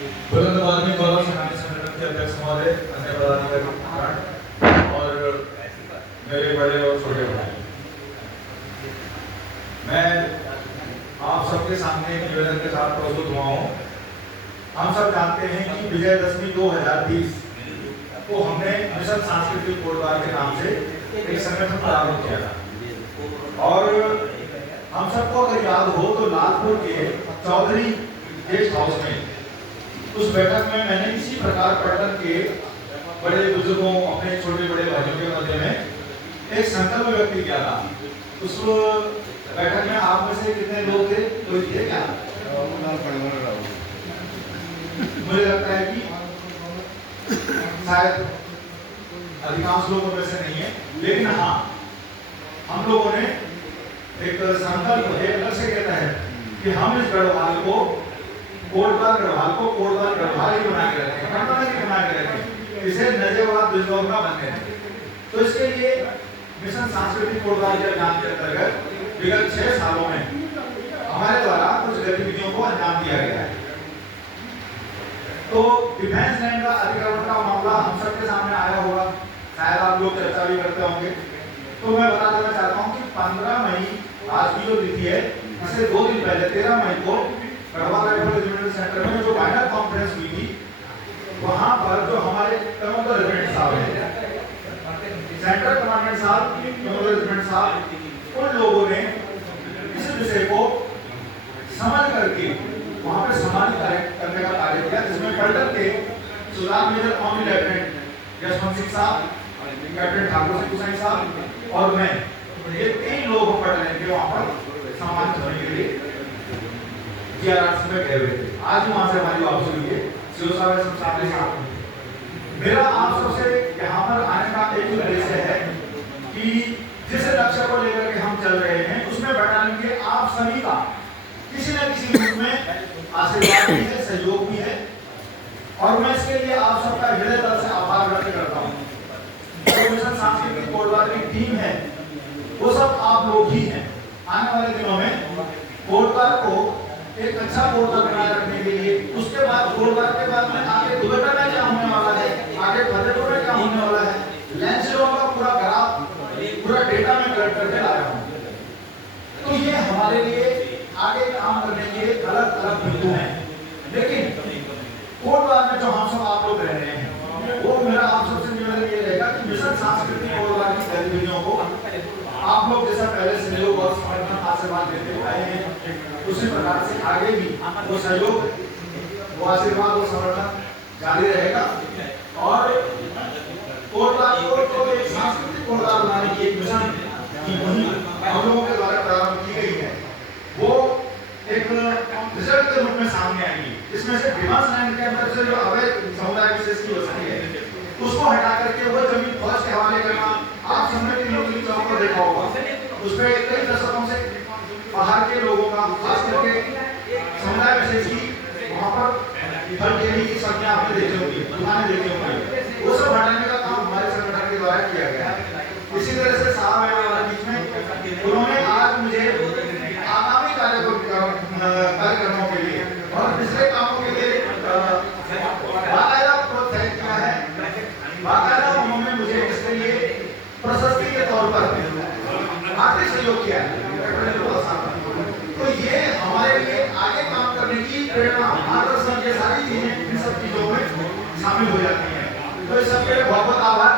बुलंदबानी गौरव सेनानी संगठन के अध्यक्ष महोदय, अन्य पदाधिकारी और मेरे बड़े और छोटे भाई, मैं आप सबके सामने निवेदन के साथ प्रस्तुत हुआ हूँ। हम सब जानते हैं कि विजयदशमी 2020 को हमने मिशन सांस्कृतिक कोटद्वार के नाम से एक संगठन प्रारंभ किया था और हम सबको अगर याद हो तो लालपुर के चौधरी गेस्ट हाउस में उस बैठक में मैंने इसी प्रकार पटन के बड़े बुजुर्गों, अपने छोटे बड़े भाइयों के मध्य में एक संकल्प व्यक्त किया था। उस बैठक में आप में से कितने लोग थे? कोई थे क्या? मुझे लगता है कि शायद अधिकांश लोगों में से नहीं है, लेकिन हाँ, हम लोगों ने एक संकल्प लक्ष्य कहता है कि हम इस गढ़वाल को कोटद्वार गढ़वाल ही बना के रखें, बना के रखें, इसे नजरवाद दुर्गम का बनने दें। तो इसके लिए मिशन सांस्कृतिक कोटद्वार के अभियान के अंतर्गत विगत 6 सालों में हमारे द्वारा कुछ गतिविधियों को अंजाम दिया गया है। तो डिफेंस लैंड का अतिक्रमण का मामला हम सबके सामने आया होगा, शायद आप लोग चर्चा भी करते होंगे। तो मैं बता देना चाहता हूँ कि 15 मई आज की जो तिथि है, इससे 2 दिन पहले 13 मई को गढ़वाल राइफल रेजिमेंटल सेंटर में जो फाइनल कॉन्फ्रेंस हुई थी, वहां पर जो हमारे कमांडर रेजिमेंट साहब हैं, सेंटर कमांडेंट साहब, कमांडर रेजिमेंट साहब, उन लोगों ने इस विषय को समझ करके वहां पे सम्मानित करने का कार्य किया, जिसमें पलटन के सुधार मेजर कॉमी लेफ्टिनेंट यशवंत सिंह साहब, कैप्टन ठाकुर सिंह गुसाई साहब और मैं, ये 3 लोग पलटन के वहां पर सम्मानित होने के लिए में गए हुए थे। आज वहां से हमारी वापसी हुई है। मेरा आप सबसे यहाँ पर आने का एक उद्देश्य है कि जिस लक्ष्य को लेकर के हम चल रहे हैं, उसमें बटालियन के आप सभी का किसी न किसी रूप में आशीर्वाद भी है, सहयोग भी है और मैं इसके लिए आप सबका हृदय तल से आभार व्यक्त करता हूँ। जो मिशन सांस्कृतिक कोटद्वार की टीम है, वो सब आप लोग ही हैं। आने वाले दिनों में कोटद्वार को एक अच्छा कोटद्वार बनाए रखने के लिए, उसके बाद कोटद्वार के बाद में आगे दुर्घटना में क्या होने वाला है, आगे फतेहपुर में क्या होने वाला है, लैंडस्लाइड का पूरा ग्राफ, पूरा डेटा में कलेक्ट करके लाया हूं। तो ये हमारे लिए आगे काम करने के अलग अलग बिंदु हैं, लेकिन कोटद्वार में जो हम सब आप लोग रह रहे हैं, वो मेरा आप सबसे निवेदन ये रहेगा कि मिशन सांस्कृतिक कोटद्वार की गतिविधियों को आप लोग जैसा पहले सहयोग और समर्थन आशीर्वाद देते आए हैं, उसी प्रकार से आगे भी वो सहयोग, वो आशीर्वाद, वो समर्थन जारी रहेगा और कोटद्वार को तो एक सांस्कृतिक कोटद्वार बनाने की एक मिशन की मुहिम हम लोगों के द्वारा प्रारंभ की गई है, वो एक रिजल्ट के रूप में सामने आएगी। इसमें से डिफेंस लैंड के अंदर से जो अवैध समुदाय विशेष की बस्ती है, उसको हटा करके वो जमीन फौज के हवाले करना, आप सबने टीवी चौक पर देखा होगा, उसमें कई दशकों से बाहर के लोगों का, खास करके समुदाय विशेष की वहाँ पर घर देने की संख्या आपने देखी होगी, दुकानें देखी होंगी, वो सब हटाने का काम हमारे संगठन के द्वारा किया गया है। इसी तरह से साहब है हमारे बीच में, उन्होंने आज मुझे आगामी कार्यक्रमों के लिए और पिछले कामों के लिए बाकायदा प्रोत्साहित किया है, बाकायदा उन्होंने मुझे इसके लिए प्रशस्ति के तौर पर आर्थिक सहयोग किया है। तो ये हमारे लिए आगे काम करने की प्रेरणा, मार्गदर्शन, ये सारी चीजें इन सब चीजों में शामिल हो जाती हैं। तो इस सबके लिए बहुत बहुत आभार।